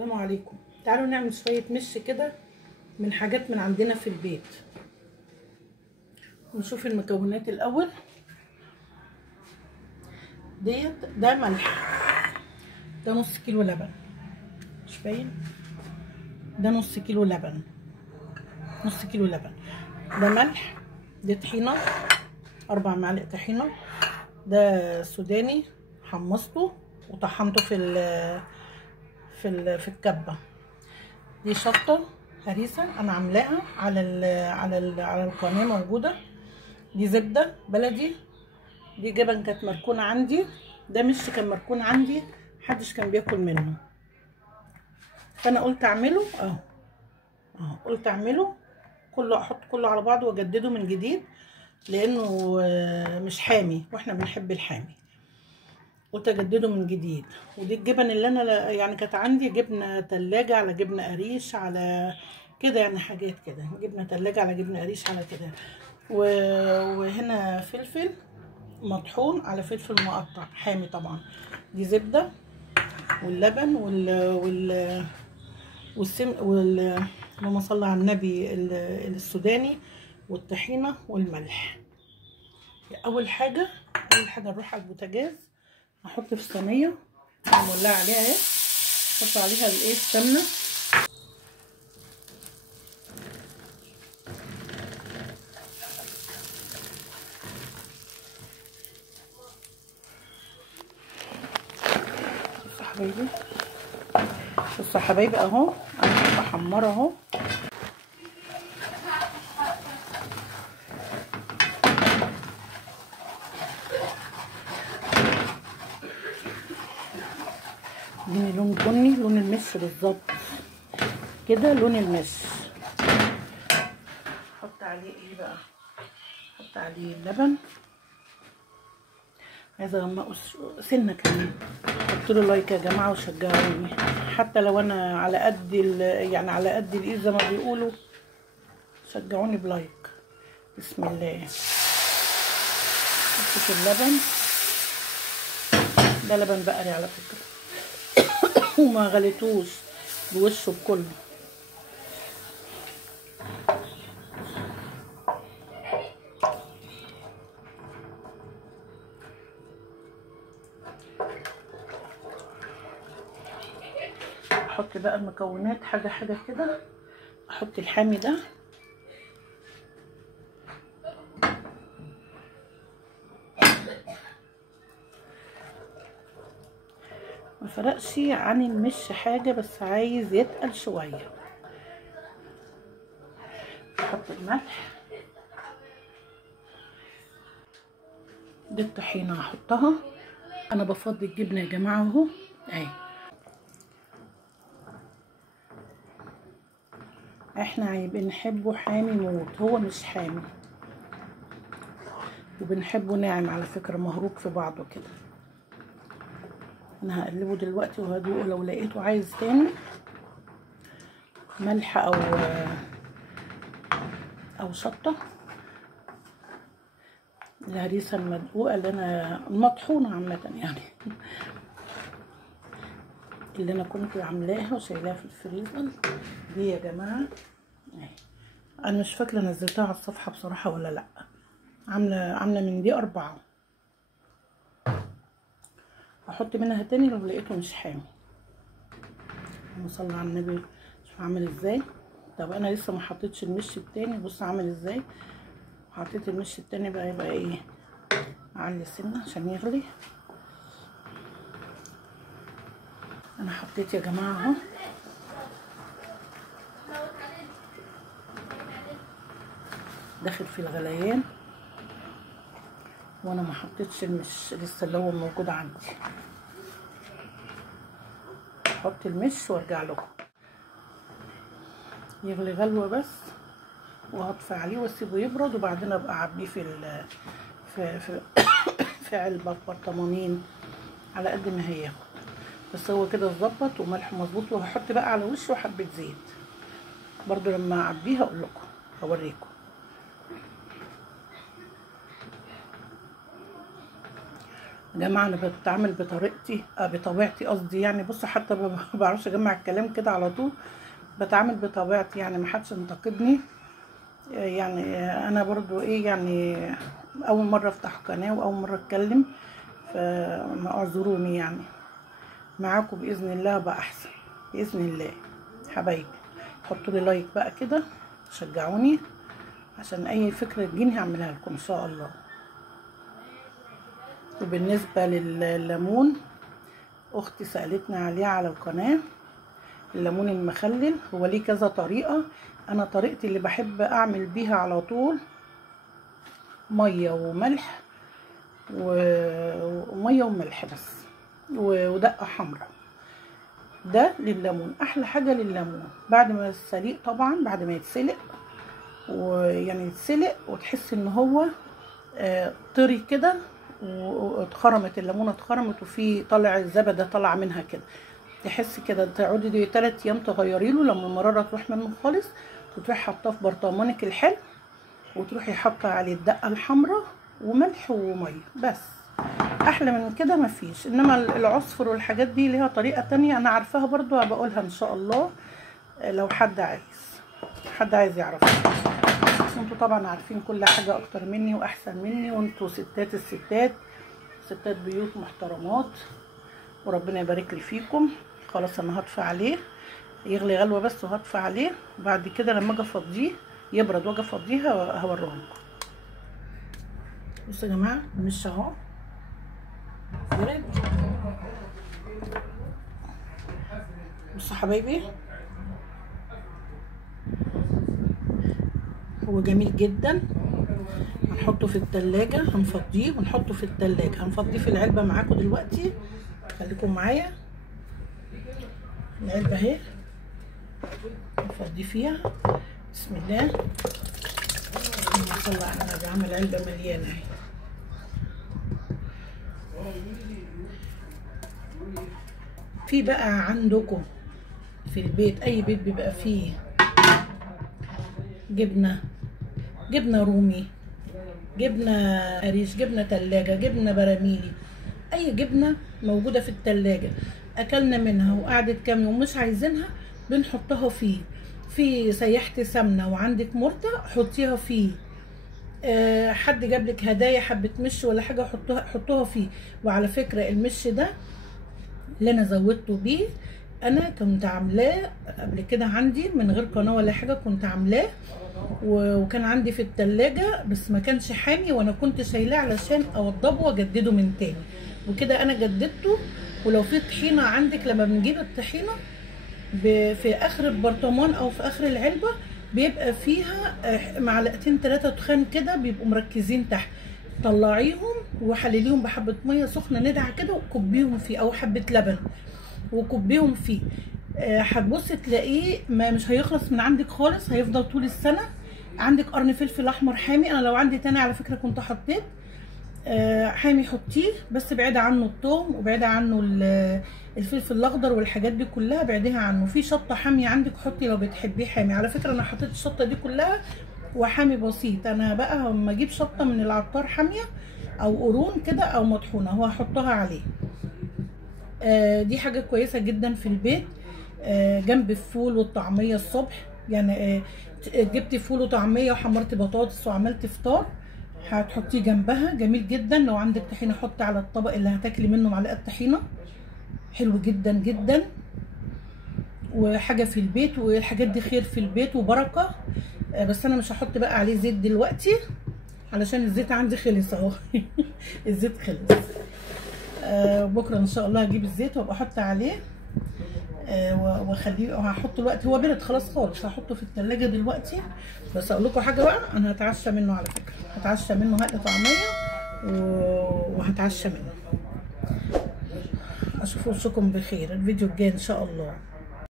السلام عليكم. تعالوا نعمل شوية مش كده من حاجات من عندنا في البيت. نشوف المكونات الأول. ده ملح، ده نص كيلو لبن، مش باين، ده نص كيلو لبن، نص كيلو لبن. ده ملح، ده طحينة 4 معالق طحينة، ده سوداني حمصته وطحنته في الكبة. دي شطة هريسة انا عاملاها على القناة موجودة. دي زبدة بلدي. دي جبن كانت مركونة عندي، ده مش كان مركون عندي محدش كان بياكل منه، فانا قلت اعمله قلت اعمله كله، احط كله على بعضه واجدده من جديد لانه مش حامي واحنا بنحب الحامي، قلت اجدده من جديد. ودي الجبن اللي انا يعني كانت عندي، جبنه تلاجة على جبنه قريش على كده، يعني حاجات كده، جبنه تلاجة على جبنه قريش على كده. وهنا فلفل مطحون على فلفل مقطع حامي طبعا. دي زبده واللبن اللهم صل على النبي، السوداني والطحينه والملح. اول حاجه نروح على البوتاجاز، احط في صينيه مولعه عليها اهي، احط عليها السمنه. بصوا يا حبايبي اهو انا بحمر اهو. اديني لون بني، لون المش بالظبط كده، لون المش. احط عليه ايه بقى؟ احط عليه اللبن، عايزه اغمقه سنه كمان. حطوا له لايك يا جماعه وشجعوني، حتى لو انا على قد يعني على قد الايد زي ما بيقولوا، شجعوني بلايك. بسم الله. حطيت اللبن، ده لبن بقري على فكره وما غليتوش بوشه بكله. احط بقى المكونات حاجه حاجه كده. احط الحامي ده، ما فرقش عن المش حاجه، بس عايز يتقل شويه. احط الملح، دي الطحينه هحطها. انا بفضي الجبنه يا جماعه اهو اهي. احنا بنحبه حامي موت، هو مش حامي، وبنحبه ناعم على فكره، مهروك في بعضه كده. انا هقلبه دلوقتي وهدوقه، لو لقيته عايز تاني ملح او شطه. الهريسه المدقوقه اللي انا المطحونه عامه يعني اللي انا كنت عاملاها وشايلاها في الفريزر دي يا جماعه اهي. انا مش فاكره نزلتها على الصفحه بصراحه ولا لا. عامله من دي 4. احط منها تاني لو لقيته مش حامي. اللهم صل على النبي. شوف عامل ازاي. طب انا لسه ما حطيتش المش التاني، بص عامل ازاي. حطيت المش التاني بقى، يبقى ايه، اعلي السنه عشان يغلي. انا حطيت يا جماعه اهو، داخل في الغليان، وانا ما حطيتش المش لسه اللي هو موجود عندي. احط المش وارجع لكم. يغلي غلوه بس وهطفي عليه واسيبه يبرد، وبعدين ابقى اعبيه في في علبه، في برطمانين، على قد ما هياخد. بس هو كده اتظبط وملح مظبوط. وهحط بقى على وشه حبه زيت برضو لما اعبيه هقول لكم، هوريكم. يا جماعه انا بتعامل بطريقتي بطبيعتي قصدي، يعني بصوا حتى ما بعرفش اجمع الكلام كده على طول، بتعامل بطبيعتي يعني ما حدش ينتقدني. يعني انا برضو ايه يعني اول مره افتح قناه واول مره اتكلم، فما اعذروني يعني. معاكم باذن الله بقى احسن باذن الله. حبايبي حطوا لي لايك بقى كده، شجعوني عشان اي فكره تجيني هعملها لكم ان شاء الله. وبالنسبه للليمون، اختي سالتني عليه على القناه، الليمون المخلل هو ليه كذا طريقه. انا طريقتي اللي بحب اعمل بيها على طول ميه وملح وميه وملح بس ودقه حمراء. ده للليمون احلى حاجه للليمون. بعد ما السليق طبعا، بعد ما يتسلق ويعني يتسلق وتحس ان هو طري كده واتخرمت الليمونه، اتخرمت وفي طالع الزبده طالعه منها كده، تحس كده. تقعدي 3 ايام تغيري له، لما المراره تروح منه خالص وتروحي حاطاه في برطمانك الحلو وتروحي حاطه عليه الدقه الحمراء وملح وميه بس. احلى من كده مفيش. انما العصفر والحاجات دي ليها طريقه تانية انا عارفاها برضو، بقولها ان شاء الله لو حد عايز يعرفها. انتوا طبعا عارفين كل حاجه اكتر مني واحسن مني، وانتوا ستات بيوت محترمات، وربنا يبارك لي فيكم. خلاص انا هطفي عليه يغلي غلوه بس وهطفي عليه، وبعد كده لما اجي افضيه يبرد واجي افضيه هوريهم لكم. بصوا يا جماعه المش اهو برد. بصوا حبايبي هو جميل جدا. هنحطه في التلاجة، هنفضيه ونحطه في التلاجة. هنفضيه في العلبة معاكم دلوقتي، خليكم معايا. العلبة اهي نفضيه فيها. بسم الله اللهم صل على النبي. عامل علبة مليانة اهي. في بقى عندكم في البيت، اي بيت بيبقى فيه جبنه رومي، جبنه قريش، جبنه تلاجة، جبنه براميلي، اي جبنه موجوده في التلاجة اكلنا منها وقعدت كام يوم مش عايزينها، بنحطها فيه. في سيحت سمنه وعندك مرته حطيها فيه. حد جاب لك هدايا حبه مش ولا حاجه حطوها فيه. وعلى فكره المش ده اللي انا زودته بيه، انا كنت عاملاه قبل كده عندي من غير قناه ولا حاجه، كنت عاملاه وكان عندي في التلاجة بس ما كانش حامي، وانا كنت شايلاه علشان اوضبه واجدده من تاني، وكده انا جددته. ولو في طحينه عندك، لما بنجيب الطحينه في اخر البرطمان او في اخر العلبه بيبقى فيها 2-3 تخان كده بيبقوا مركزين تحت، طلعيهم وحلليهم بحبه ميه سخنه ندعه كده وكبيهم فيه، او حبه لبن وكبيهم فيه. هتبصي تلاقيه مش هيخلص من عندك خالص، هيفضل طول السنه. عندك قرن فلفل احمر حامي، انا لو عندي تاني على فكره كنت حطيت حامي، حطيه بس بعيده عنه الثوم وبعيده عنه الفلفل الاخضر والحاجات دي كلها، بعدها عنه. في شطه حاميه عندك حطي لو بتحبيه حامي. على فكره انا حطيت الشطه دي كلها وحامي بسيط. انا بقى لما اجيب شطه من العطار حاميه او قرون كده او مطحونه هو هحطها عليه. دي حاجه كويسه جدا في البيت جنب الفول والطعميه الصبح. يعني جبتي فول وطعميه وحمرتي بطاطس وعملتي فطار، هتحطيه جنبها جميل جدا. لو عندك طحينه حطي على الطبق اللي هتاكلي منه معلقه طحينه، حلو جدا جدا. وحاجه في البيت، والحاجات دي خير في البيت وبركه. بس انا مش هحط بقى عليه زيت دلوقتي علشان الزيت عندي خلص اهو. الزيت خلص. بكره ان شاء الله هجيب الزيت وابقى احط عليه واخليه. هحطه دلوقتي هو برد خلاص خالص، هحطه في التلاجة دلوقتي. بس اقول لكم حاجه بقى، انا هتعشى منه على فكره، هتعشى منه هقلي طعميه وهتعشى منه. اشوف وشكم بخير الفيديو الجاي ان شاء الله.